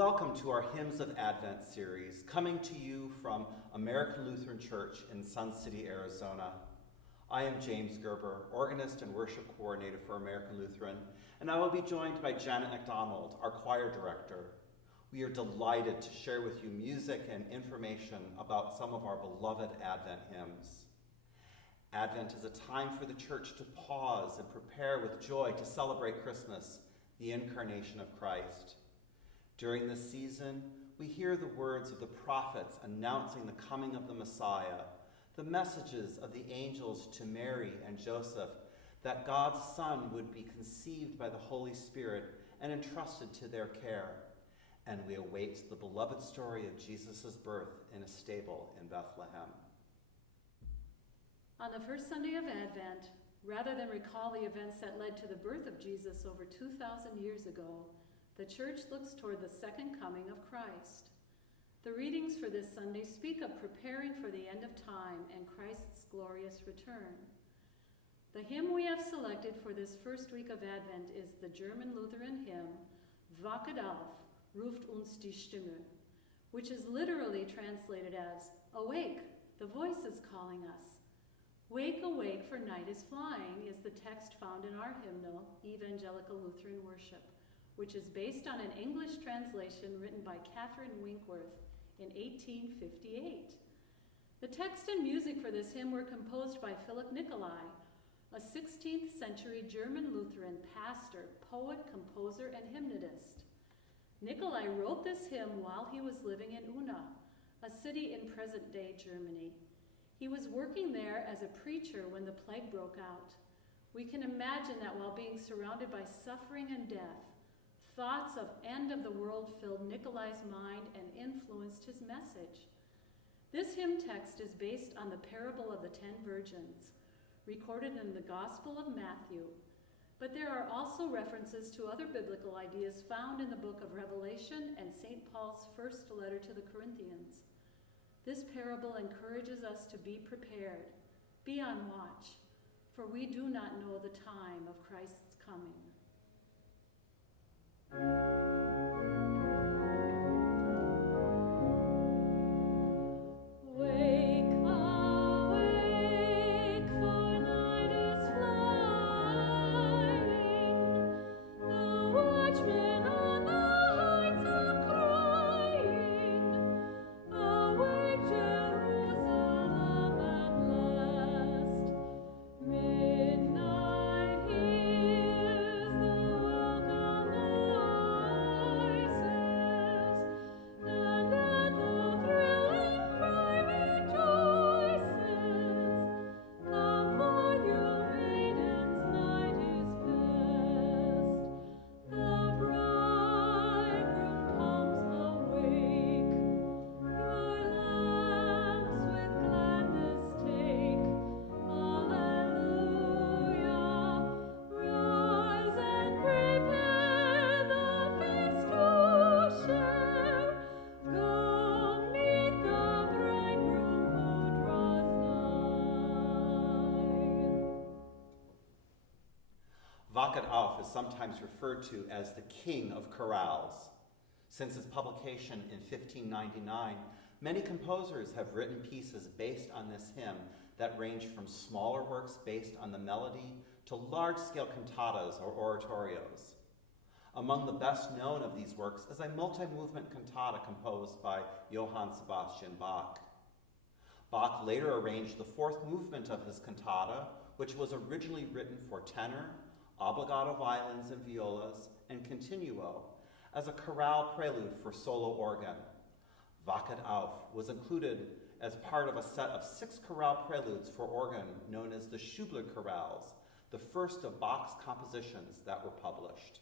Welcome to our Hymns of Advent series, coming to you from American Lutheran Church in Sun City, Arizona. I am James Gerber, organist and worship coordinator for American Lutheran, and I will be joined by Janet McDonald, our choir director. We are delighted to share with you music and information about some of our beloved Advent hymns. Advent is a time for the church to pause and prepare with joy to celebrate Christmas, the incarnation of Christ. During this season, we hear the words of the prophets announcing the coming of the Messiah, the messages of the angels to Mary and Joseph that God's Son would be conceived by the Holy Spirit and entrusted to their care. And we await the beloved story of Jesus' birth in a stable in Bethlehem. On the first Sunday of Advent, rather than recall the events that led to the birth of Jesus over 2,000 years ago, the Church looks toward the second coming of Christ. The readings for this Sunday speak of preparing for the end of time and Christ's glorious return. The hymn we have selected for this first week of Advent is the German Lutheran hymn, Wachet auf, ruft uns die Stimme, which is literally translated as, "Awake, the voice is calling us." "Wake, awake, for night is flying" is the text found in our hymnal, Evangelical Lutheran Worship, which is based on an English translation written by Catherine Winkworth in 1858. The text and music for this hymn were composed by Philip Nicolai, a 16th century German Lutheran pastor, poet, composer, and hymnodist. Nicolai wrote this hymn while he was living in Unna, a city in present-day Germany. He was working there as a preacher when the plague broke out. We can imagine that while being surrounded by suffering and death, thoughts of end of the world filled Nicolai's mind and influenced his message. This hymn text is based on the parable of the 10 virgins, recorded in the Gospel of Matthew, but there are also references to other biblical ideas found in the book of Revelation and St. Paul's first letter to the Corinthians. This parable encourages us to be prepared, be on watch, for we do not know the time of Christ's coming. Wachet auf is sometimes referred to as the King of Chorales. Since its publication in 1599, many composers have written pieces based on this hymn that range from smaller works based on the melody to large-scale cantatas or oratorios. Among the best known of these works is a multi-movement cantata composed by Johann Sebastian Bach. Bach later arranged the fourth movement of his cantata, which was originally written for tenor, obligato violins and violas, and continuo, as a chorale prelude for solo organ. Wachet auf was included as part of a set of 6 chorale preludes for organ known as the Schubler chorales, the first of Bach's compositions that were published.